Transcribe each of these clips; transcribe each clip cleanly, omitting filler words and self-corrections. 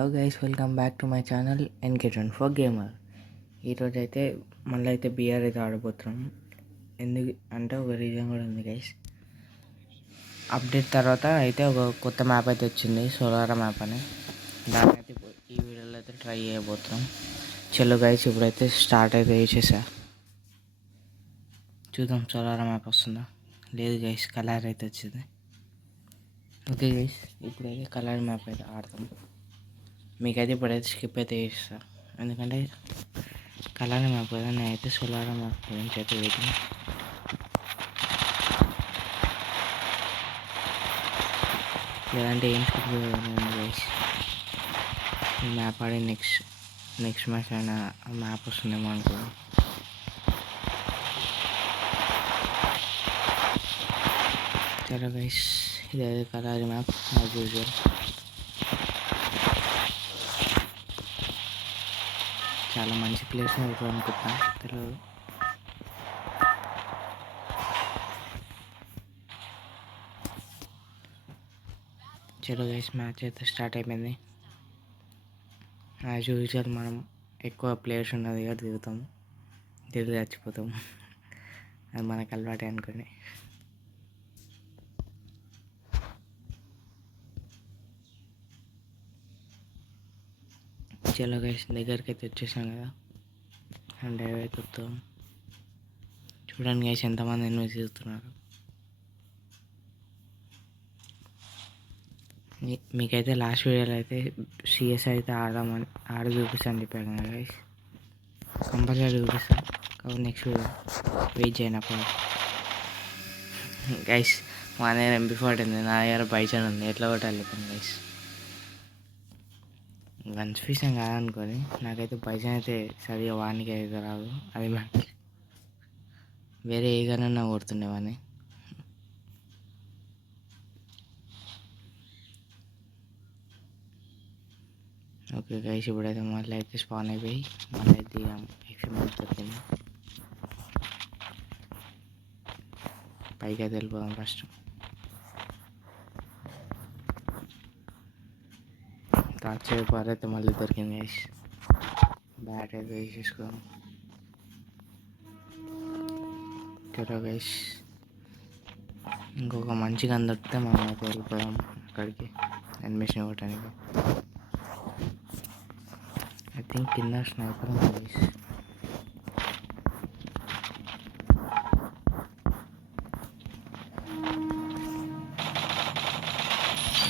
Hello guys, welcome back to my channel NK24 gamer. ఈరోజు అయితే మళ్ళీ అయితే బిఆర్ అయితే ఆడబోతున్నాం. ఎందుకు అంటే ఒక రీజన్ కూడా ఉంది గైస్. అప్డేట్ తర్వాత అయితే ఒక కొత్త మ్యాప్ అయితే వచ్చింది, సోలార్ మ్యాప్ అని. దాన్ని అయితే ఈ వీడియోలో అయితే ట్రై చేయబోతున్నాం. చలో గైస్, ఇప్పుడైతే స్టార్ట్ అయితే చేసేసా. చూద్దాం సోలార్ మ్యాప్ వస్తుందా. లేదు గైస్, కలర్ అయితే వచ్చింది. ఓకే గైస్, ఇప్పుడైతే కలర్ మ్యాప్ అయితే ఆడతాం. మీకైతే ఇప్పుడైతే స్కిప్ అయితే చేస్తాను, ఎందుకంటే కలర్ మ్యాప్ కదా. నేనైతే సోలార్ మ్యాప్ గురించి అయితే వెయిటింగ్. లేదంటే ఏం స్కిప్ గైస్. ఈ మ్యాప్ ఆడి నెక్స్ట్ మ్యాచ్ అయినా మ్యాప్ వస్తుందేమో అనుకో. చలో గైస్, ఇదైతే కలర్ మ్యాప్ యాజ్ యూజువల్. చాలా మంచి ప్లేస్ ఇప్పుడు అనుకుంటా, తెలియదు. చలో గైస్, మ్యాచ్ అయితే స్టార్ట్ అయిపోయింది. యాజ్ యూజువల్ మనం ఎక్కువ ప్లేయర్స్ ఉన్న దగ్గర దిగుతాము, తిరిగి చచ్చిపోతాము. అది మనకు అలవాటే అనుకోండి. చలో గైస్, దగ్గరికి అయితే వచ్చేసాం కదా. అండ్ అయితే వస్తాం. చూడండి గైస్, ఎంతమంది ఇన్వెస్ట్ చేస్తున్నారు. మీకైతే లాస్ట్ వీడియోలో అయితే సిఎస్ అయితే ఆడి చూపిస్తాను చెప్పాను కదా గైస్. కంపల్సరీ చూపిస్తాను, కాబట్టి నెక్స్ట్ వీడియో వెయిట్ చేయనప్పుడు. గైస్, మా దగ్గర MP40 ఉంది, నా దగ్గర బైచాన్ ఉంది. ఎట్లా కొట్టాలి గైస్? గన్స్ ఫిషన్ కాదనుకొని నాకైతే బైచాన్ అయితే సరిగా వానికి అయితే రాదు. అది మ్యాచ్ వేరే ఏ గనన్నా కొడుతుండేవాడిని. ఓకే గైస్, ఇప్పుడైతే మళ్ళీ అయితే స్పాన్ అయిపోయి మళ్ళీ అయితే ఎక్స్పెరిమెంట్ దొరికింది. పైకి అయితే వెళ్ళిపోదాం ఫస్ట్. తాచేపారు అయితే మళ్ళీ దొరికింది గైస్. బ్యాట్ అయితే వేసేసుకోదాం. చలో గైస్, ఇంకొక మంచి గన్ దొరికితే మనం అయితే వెళ్ళిపోదాం అక్కడికి అనిమేషన్ కొట్టడానికి. ఐ థింక్ కింద స్నైపర్ ఉంది గైస్.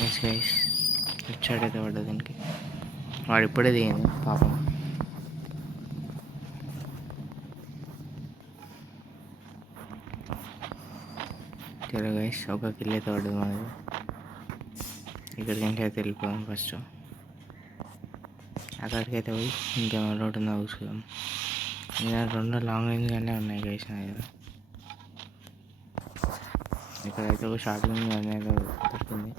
ఎస్ గైస్, హెడ్షాట్ అయితే పడ్డది దీనికి. వాడు ఇప్పుడే దిగింది పాపం. చలో గైస్, ఒక కిల్ అయితే పడ్డది మనది. ఇక్కడికి అయితే వెళ్ళిపోదాం ఫస్ట్. అక్కడికైతే పోయి ఇంకేమైనా రోడ్ ఉందో చూసుకుందాం. ఇంకా 2 లాంగ్ రేంజ్గానే ఉన్నాయి గైస్ నా దగ్గర. ఇక్కడైతే ఒక షార్ట్ రేంజ్ అనేది దొరికింది.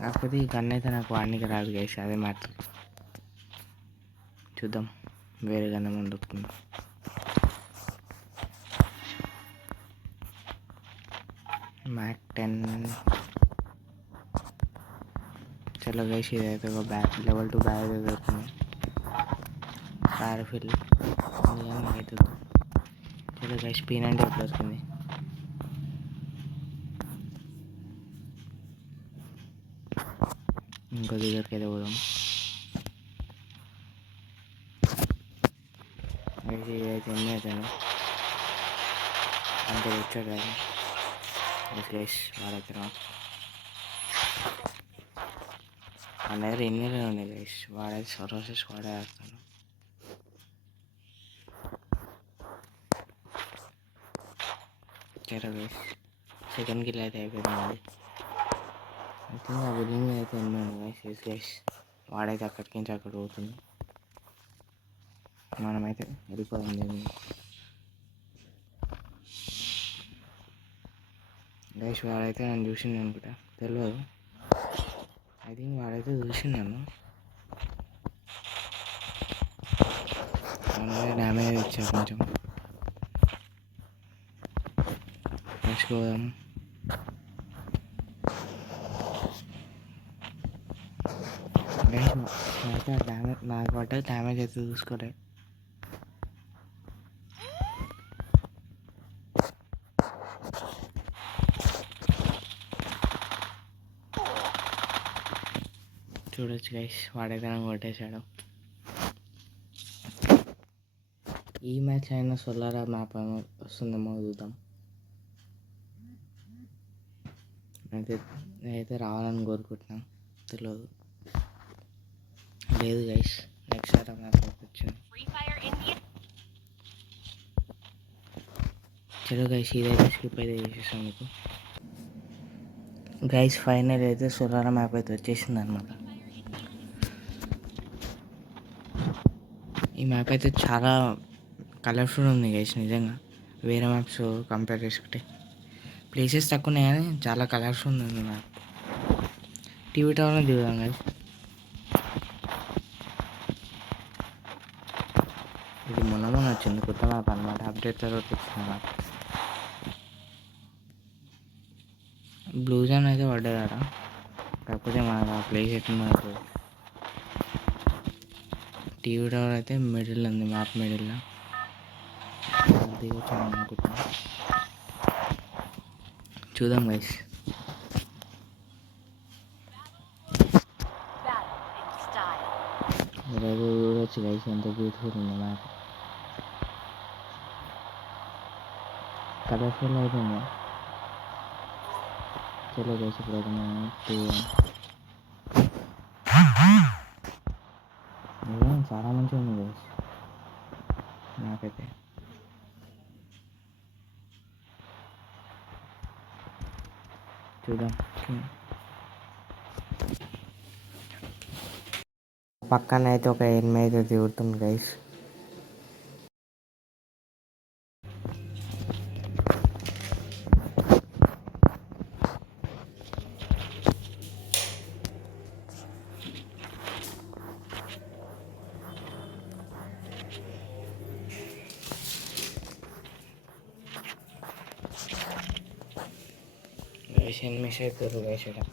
కాకపోతే ఈ గన్ అయితే నాకు వాడికి రాదు గైస్, అదే మ్యాటర్. చూద్దాం, వేరే గన్ ఏమైనా దొరుకుతుందా. మ్యాక్ 10. చలో గైస్, ఇదైతే ఒక లెవెల్ 2 బ్యాగ్ అయితే దొరుకుతుంది. పారఫిల్ అయితే. చలో గైస్, P90 ఎప్పుడు దొరికింది. ఇంకో దగ్గరికి అయితే పోదాం. ఇదైతే ఎన్ని అవుతాను అంతే వచ్చాడు కదా గైస్. వాడైతే మన దగ్గర ఎన్ని ఉన్నాయి గైస్. వాడైతే సర్వసెస్ వాడే ఆడుతాను. చలో గైస్, సెకండ్ కిల్ అయితే అయిపోయింది. ఐ థింక్ ఆ బిల్డింగ్ అయితే ఎన్ని ఉన్నాయి గైస్. గైస్, వాడైతే అక్కడికి నుంచి అక్కడ పోతుంది. మనమైతే వెళ్ళిపోయింది గైస్. వాడైతే నన్ను చూసింది అనుకుంటా, తెలియదు. ఐ థింక్ వాడైతే చూసిండాను. డ్యామేజ్ ఇచ్చా కొంచెం. నెక్స్ట్ పోదాం. అయితే ఆ డ్యామేజ్ నాకు పడ్డ డ్యామేజ్ అయితే చూసుకోలే. చూడొచ్చు గైస్, వాడైతే నాకు కొట్టేశాడు. ఈ మ్యాచ్ అయినా సోలారా మ్యాప్ వస్తుందేమో చూద్దాం. నేనైతే రావాలని కోరుకుంటున్నాను, తెలియదు. లేదు గైస్, నెక్స్ట్ సోలారా మ్యాప్ వచ్చింది. చలో గైస్, ఇదైతే స్కిప్ అయితే చేసేసాం మీకు. గైస్ ఫైనల్ అయితే సోలారా మ్యాప్ అయితే వచ్చేసింది అనమాట. ఈ మ్యాప్ అయితే చాలా కలర్ఫుల్ ఉంది గైస్, నిజంగా వేరే మ్యాప్స్ కంపేర్ చేసుకుంటే. ప్లేసెస్ తక్కువ ఉన్నాయి కానీ చాలా కలర్ఫుల్ ఉంది మ్యాప్. టీవీ టవర్లో దిగుదాం గైస్. ఇది మొన్న వచ్చింది కొత్త మ్యాప్ అనమాట, అప్డేట్ తర్వాత వచ్చిన మ్యాప్. బ్లూ జోన్ అయితే పడ్డదట, కాకపోతే మాకు ఆ ప్లేస్ ఎట్లున్నది. టీవీ టవర్ అయితే మిడిల్ ఉంది, మ్యాప్ మిడిల్లో దిగొచ్చాను అనుకుంటున్నాను. చూద్దాం గైస్. ఈరోజు చూడవచ్చు గైస్, ఎంత బ్యూటిఫుల్ ఉంది మ్యాప్, కలర్ఫుల్ అవుతుంది. చలో గైస్, ఇప్పుడైతే మనం నిజంగా చాలా మంచిగా ఉంది గైస్ మ్యాప్ అయితే. చూద్దాం. పక్కన అయితే ఒక ఎనిమిది అయితే దిగుతుంది గైస్. గైస్ ఎనిమిస్ అవుతారు గైస్. ఇక్కడ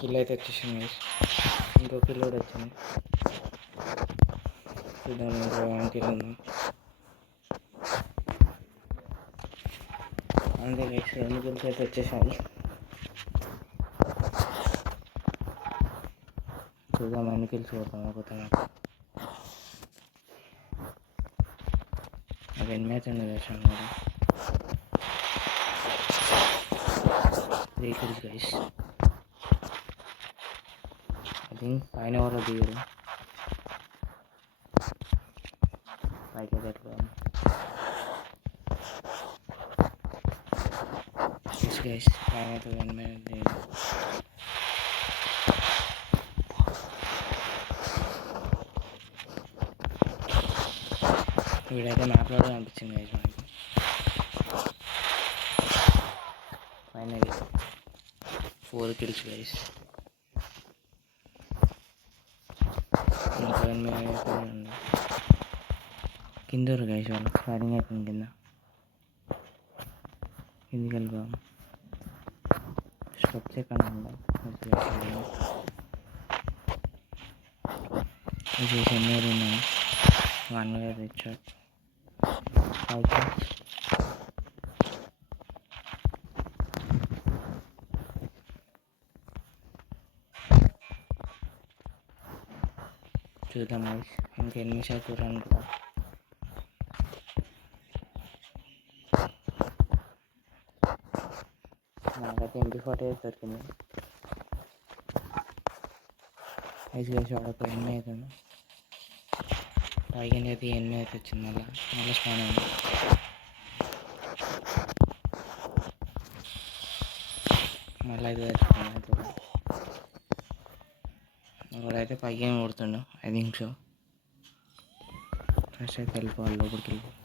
కిల్ అయితే వచ్చేసింది గైస్, ఇంకో కిల్ కూడా వచ్చింది. చూద్దాం, ఇంకో 1 కిల్ ఉంది అంతే గైస్. 2 కిల్స్ అయితే వచ్చేసాయి. చూద్దాం ఎన్ని కిల్స్ పోతాం కొత్తగా. నాకు 8 మ్యాచ్ ఉంది గైస్, కూడా 3 కిల్స్ గైస్. ఐ థింక్ పైన ఎవరో దిగారు, పైకి ఎట్లా గైస్. పైన అయితే 1 minute దిగారు. వీడైతే మ్యాప్లో కూడా అనిపించింది గైస్ మనకి. ఫైనల్ 4 కిల్స్ గైస్. ఇంకా 1 minute ఉంది. కింద గైస్ వాళ్ళు ఫైరింగ్ అవుతుంది కింద. కిందికి వెళ్ళిపోయాం, స్టెప్స్ ఎక్కడ ఉందా ఇది సెన్నూరు ఉన్నాను. 1 way రిచర్డ్ చూద్దాం గైస్, ఇంకా 8 నిమిషాలు చూడండి కూడా. నాకైతే MP40 దొరికింది గైస్. గైస్ వాడకు 8 అవుతుంది, పైగా అయితే 8 అయితే వచ్చింది. మళ్ళీ స్పాన్ అయింది. మళ్ళీ అయితే తెచ్చుకున్నాను. ఒకడైతే పైగా కొడుతుండు, ఐ థింక్ సో. ఫస్ట్ అయితే వెళ్ళిపోవాలి, లోపలికి వెళ్ళిపోవాలి.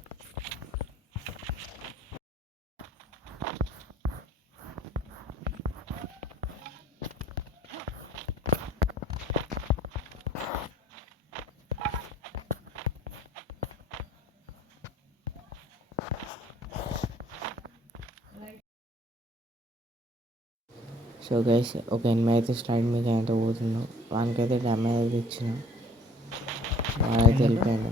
సో గైస్ ఒక ఎనిమిది అయితే స్లైడ్ మీద అయితే పోతున్నాం. వానికైతే డ్యామేజ్ అయితే ఇచ్చిన, వాడైతే వెళ్ళిపోయాడు.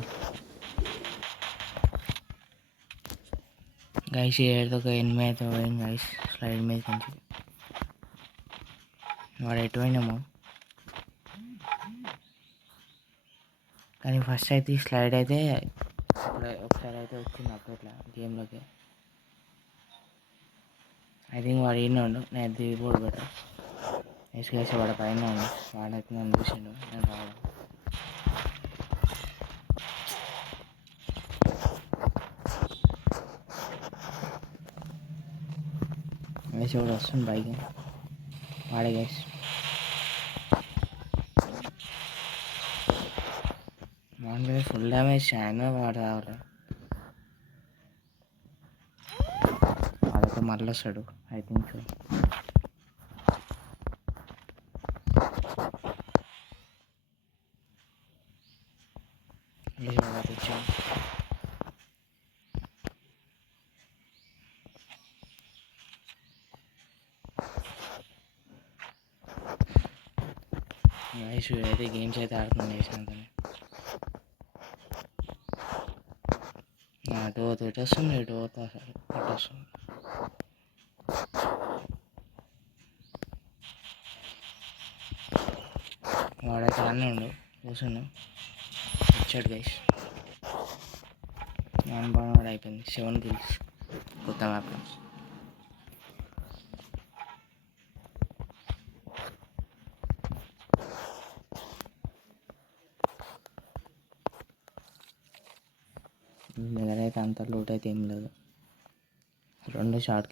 గైస్ ఏదో ఒక ఎనిమిది అయితే పోయింది గైస్ స్లైడ్ మీద నుంచి. వాడు ఎటువైనామో కానీ ఫస్ట్ అయితే ఈ స్లైడ్ అయితే ఒకసారి అయితే వచ్చింది అప్పట్లో గేమ్లోకి. ఐ థింక్ వాడు ఈయన ఉండు, నేను దిగిపోడు బెటర్. వేసుకేసి వాడు పైన ఉండు, వాడైతే నన్ను చూసిండు నేను రావడం. వేసి వాడు వస్తుంది బైక్, వాడే గైస్. వాడి ఫుల్ డ్యామేజ్ ఆయన వాడు రావాలి. వాడైతే మళ్ళీ వస్తాడు ఐ థింక్ సో. వాడైతే వచ్చాడు. గైస్ అయితే గేమ్స్ అయితే ఆడుతున్నాను చేసినాక అటు పోతే ఇటు వస్తుంది, ఇటు పోతే అసలు అటు వస్తుంది. వాడైతే అన్నీ ఉండు కూర్చున్నాం, వచ్చాడు గైస్. మన బాగా కూడా అయిపోయింది 7 kills కొత్త మ్యాప్లో. దగ్గర అయితే అంత లూట్ అయితే ఏం లేదు. 2 షార్ట్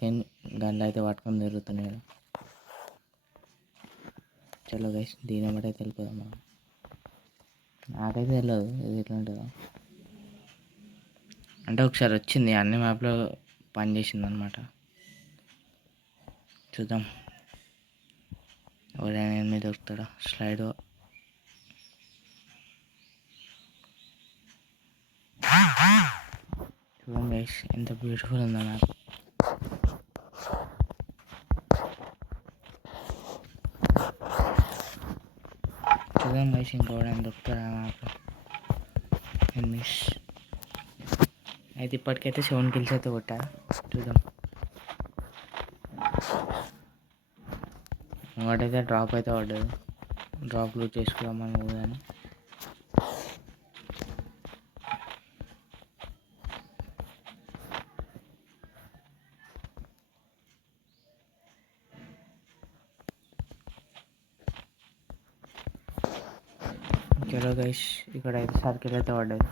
గన్లు అయితే పట్టుకొని తిరుగుతున్నాయి. చలో గైస్ దీని బట్టి తెలిపోదాం మనం. నాకైతే తెలియదు ఇది ఎట్లా ఉంటుందో. అంటే ఒకసారి వచ్చింది అన్ని మ్యాప్లో పనిచేసింది అనమాట. చూద్దాం ఎవరైనా ఎనిమిది దొరుకుతాడా. స్లైడ్ చూద్దాం గైస్ ఎంత బ్యూటిఫుల్ ఉందో మ్యాప్. చూద్దాం గైస్ ఇంకోవడానికి దొరుకుతాడా మ్యాప్. ఎనిమిస్ అయితే ఇప్పటికైతే 7 kills అయితే కొట్టా. చూద్దాం ఇంకోటైతే డ్రాప్ అయితే పడ్డది. డ్రాప్ లూట్ చేసుకుందామని పోదాను. చలో గైస్ ఇక్కడ అయితే సర్కిల్ అయితే పడ్డది,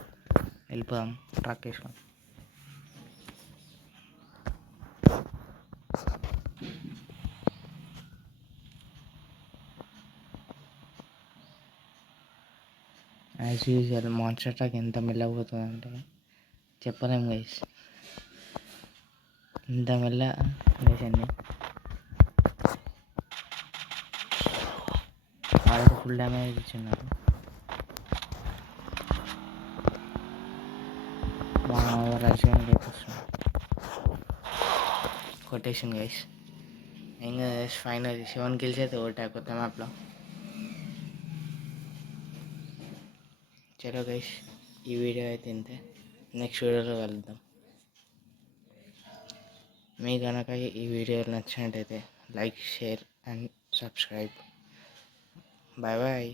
వెళ్ళిపోదాం ట్రక్ వేసుకొని. యాజ్ యూజువల్ మాన్స్టర్ ట్రక్ ఎంత మెల్లకపోతుందంటే చెప్పలేం గైస్, ఇంత మెల్ల వేసండి. వాళ్ళకి ఫుల్ డ్యామేజ్ ఇచ్చిన్నారు. కొటేషన్ గైస్ ఇంకా ఫైనల్ 7 kills అయితే కొట్టా కొత్త మ్యాప్లో. చలో గైస్ ఈ వీడియో అయితే ఇంతే, నెక్స్ట్ వీడియోలో కలుద్దాం. మీకు కనుక ఈ వీడియో నచ్చినట్టయితే like, share and subscribe. Bye bye.